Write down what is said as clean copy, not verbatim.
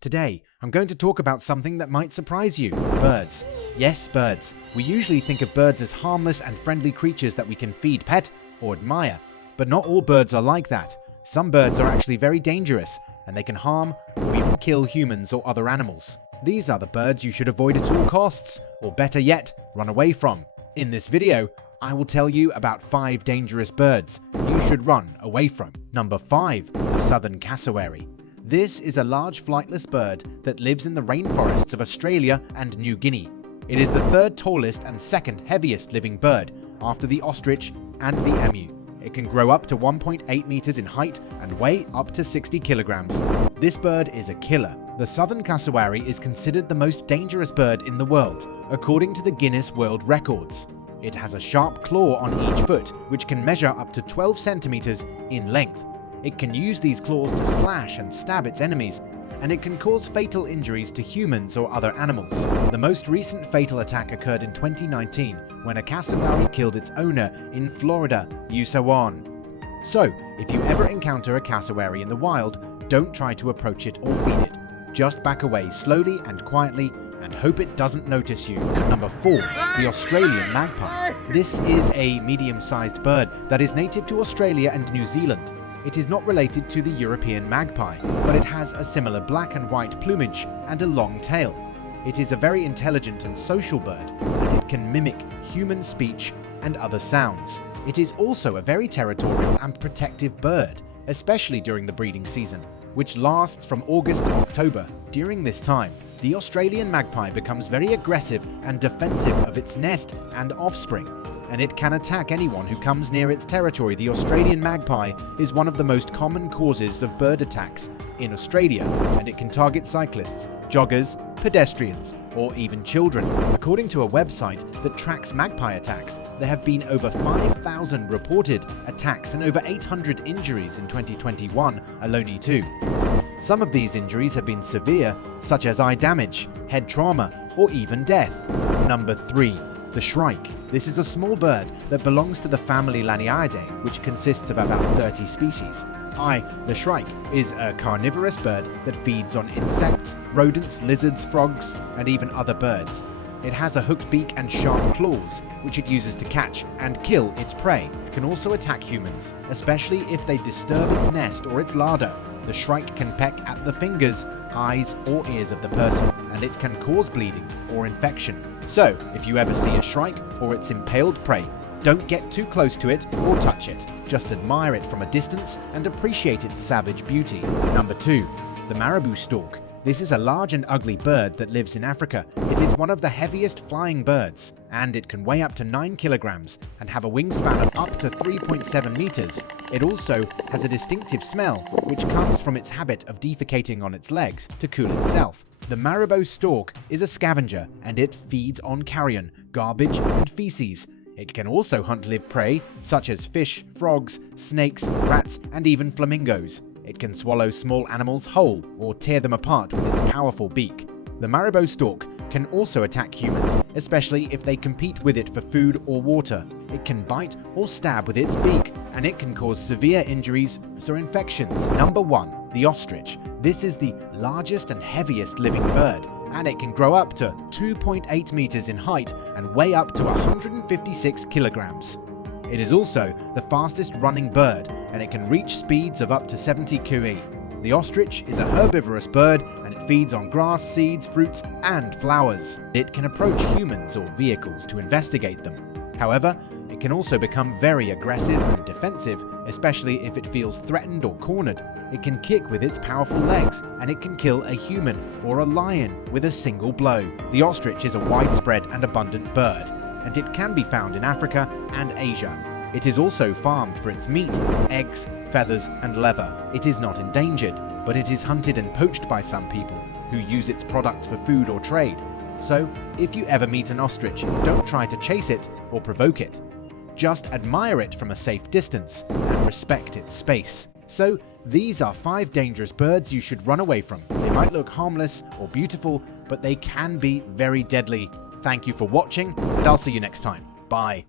Today, I'm going to talk about something that might surprise you. Birds. Yes, birds. We usually think of birds as harmless and friendly creatures that we can feed, pet, or admire. But not all birds are like that. Some birds are actually very dangerous, and they can harm or even kill humans or other animals. These are the birds you should avoid at all costs, or better yet, run away from. In this video, I will tell you about 5 dangerous birds you should run away from. Number 5. The southern cassowary. This is a large flightless bird that lives in the rainforests of Australia and New Guinea. It is the 3rd tallest and 2nd heaviest living bird, after the ostrich and the emu. It can grow up to 1.8 meters in height and weigh up to 60 kilograms. This bird is a killer. The southern cassowary is considered the most dangerous bird in the world, according to the Guinness World Records. It has a sharp claw on each foot, which can measure up to 12 centimeters in length. It can use these claws to slash and stab its enemies, and it can cause fatal injuries to humans or other animals. The most recent fatal attack occurred in 2019 when a cassowary killed its owner in Florida, 𝗓𝗓𝗧. So, if you ever encounter a cassowary in the wild, don't try to approach it or feed it. Just back away slowly and quietly and hope it doesn't notice you. Number 4. The Australian magpie. This is a medium-sized bird that is native to Australia and New Zealand. It is not related to the European magpie, but it has a similar black and white plumage and a long tail. It is a very intelligent and social bird, and it can mimic human speech and other sounds. It is also a very territorial and protective bird, especially during the breeding season, which lasts from August to October. During this time, the Australian magpie becomes very aggressive and defensive of its nest and offspring, and it can attack anyone who comes near its territory. The Australian magpie is one of the most common causes of bird attacks in Australia, and it can target cyclists, joggers, pedestrians, or even children. According to a website that tracks magpie attacks, there have been over 5,000 reported attacks and over 800 injuries in 2021 alone too. Some of these injuries have been severe, such as eye damage, head trauma, or even death. Number 3. The shrike. This is a small bird that belongs to the family Laniidae, which consists of about 30 species. The shrike is a carnivorous bird that feeds on insects, rodents, lizards, frogs, and even other birds. It has a hooked beak and sharp claws, which it uses to catch and kill its prey. It can also attack humans, especially if they disturb its nest or its larder. The shrike can peck at the fingers, eyes, or ears of the person, and it can cause bleeding or infection. So, if you ever see a shrike or its impaled prey, don't get too close to it or touch it. Just admire it from a distance and appreciate its savage beauty. Number 2. The Marabou stork. This is a large and ugly bird that lives in Africa. It is one of the heaviest flying birds, and it can weigh up to 9 kilograms and have a wingspan of up to 3.7 meters. It also has a distinctive smell, which comes from its habit of defecating on its legs to cool itself. The Marabou stork is a scavenger, and it feeds on carrion, garbage, and feces. It can also hunt live prey, such as fish, frogs, snakes, rats, and even flamingos. It can swallow small animals whole or tear them apart with its powerful beak. The Marabou stork can also attack humans, especially if they compete with it for food or water. It can bite or stab with its beak, and it can cause severe injuries or infections. Number 1. The ostrich. This is the largest and heaviest living bird, and it can grow up to 2.8 meters in height and weigh up to 156 kilograms. It is also the fastest running bird, and it can reach speeds of up to 70 km/h. The ostrich is a herbivorous bird, and it feeds on grass, seeds, fruits, and flowers. It can approach humans or vehicles to investigate them. However, it can also become very aggressive and defensive, especially if it feels threatened or cornered. It can kick with its powerful legs, and it can kill a human or a lion with a single blow. The ostrich is a widespread and abundant bird, and it can be found in Africa and Asia. It is also farmed for its meat, eggs, feathers, and leather. It is not endangered, but it is hunted and poached by some people who use its products for food or trade. So, if you ever meet an ostrich, don't try to chase it or provoke it. Just admire it from a safe distance and respect its space. So, these are 5 dangerous birds you should run away from. They might look harmless or beautiful, but they can be very deadly. Thank you for watching, and I'll see you next time. Bye.